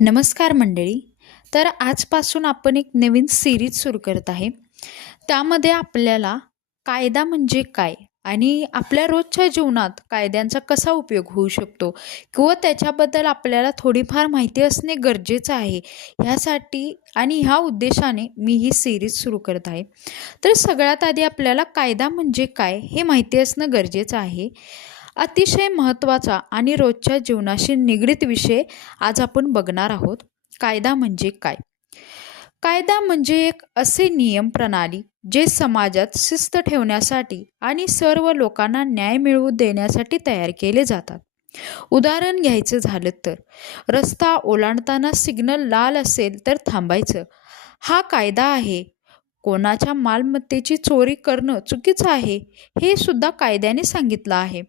नमस्कार मंडळी. तर आजपासून आपण एक नवीन सिरीज सुरू करत आहे. त्यामध्ये आपल्याला कायदा म्हणजे काय आणि आपल्या रोजच्या जीवनात कायद्यांचा कसा उपयोग होऊ शकतो किंवा त्याच्याबद्दल आपल्याला थोडीफार माहिती असणे गरजेचं आहे. ह्यासाठी आणि ह्या उद्देशाने मी ही सिरीज सुरू करत आहे. तर सगळ्यात आधी आपल्याला कायदा म्हणजे काय हे माहिती असणं गरजेचं आहे. अतिशय महत्त्वाचा आणि रोजच्या जीवनाशी निगडीत विषय आज आपण बघणार आहोत. कायदा म्हणजे काय? कायदा म्हणजे एक असे नियम प्रणाली जे समाजात शिस्त ठेवण्यासाठी आणि सर्व लोकांना न्याय मिळवून देण्यासाठी तयार केले जातात. उदाहरण घ्यायचं झालं तर रस्ता ओलांडताना सिग्नल लाल असेल तर थांबायचं, हा कायदा आहे. कोणाच्या मालमत्तेची चोरी करणं चुकीचं आहे, हे सुद्धा कायद्याने सांगितलं आहे.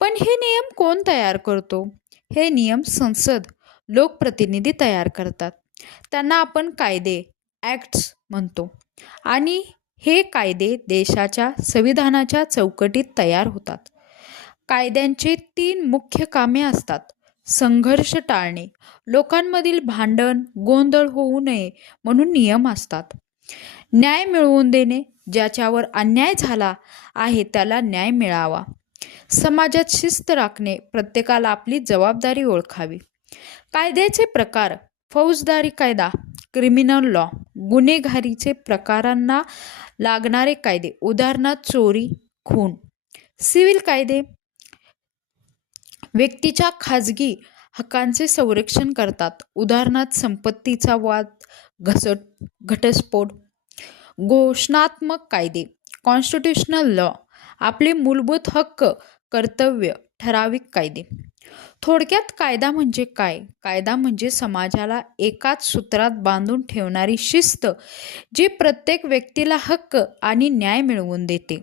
पण हे नियम कोण तयार करतो? हे नियम संसद, लोकप्रतिनिधी तयार करतात. त्यांना आपण कायदे, ॲक्ट्स म्हणतो. आणि हे कायदे देशाच्या संविधानाच्या चौकटीत तयार होतात. कायद्यांचे 3 मुख्य कामे असतात. संघर्ष टाळणे, लोकांमधील भांडण, गोंधळ होऊ नये म्हणून नियम असतात. न्याय मिळवून देणे, ज्याच्यावर अन्याय झाला आहे त्याला न्याय मिळावा. समाजात शिस्त राखणे, प्रत्येकाला आपली जबाबदारी ओळखावी. कायद्याचे प्रकार: फौजदारी कायदा, क्रिमिनल लॉ, गुन्हेगारीचे प्रकारांना लागणारे कायदे, उदाहरणार्थ चोरी, खून. सिव्हिल कायदे व्यक्तीच्या खाजगी हक्कांचे संरक्षण करतात, उदाहरणार्थ संपत्तीचा वाद, घटस्फोट. घोषणात्मक कायदे, कॉन्स्टिट्यूशनल लॉ, आपले मूलभूत हक्क, कर्तव्य, ठराविक कायदे. थोडक्यात कायदा म्हणजे काय? कायदा म्हणजे समाजाला एकाच सूत्रात बांधून ठेवणारी शिस्त, जी प्रत्येक व्यक्तीला हक्क आणि न्याय मिळवून देते.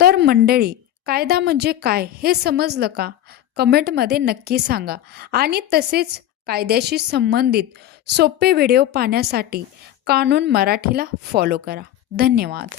तर मंडळी, कायदा म्हणजे काय हे समजलं का? कमेंटमध्ये नक्की सांगा. आणि तसेच कायद्याशी संबंधित सोपे व्हिडिओ पाहण्यासाठी कानून मराठीला फॉलो करा. धन्यवाद.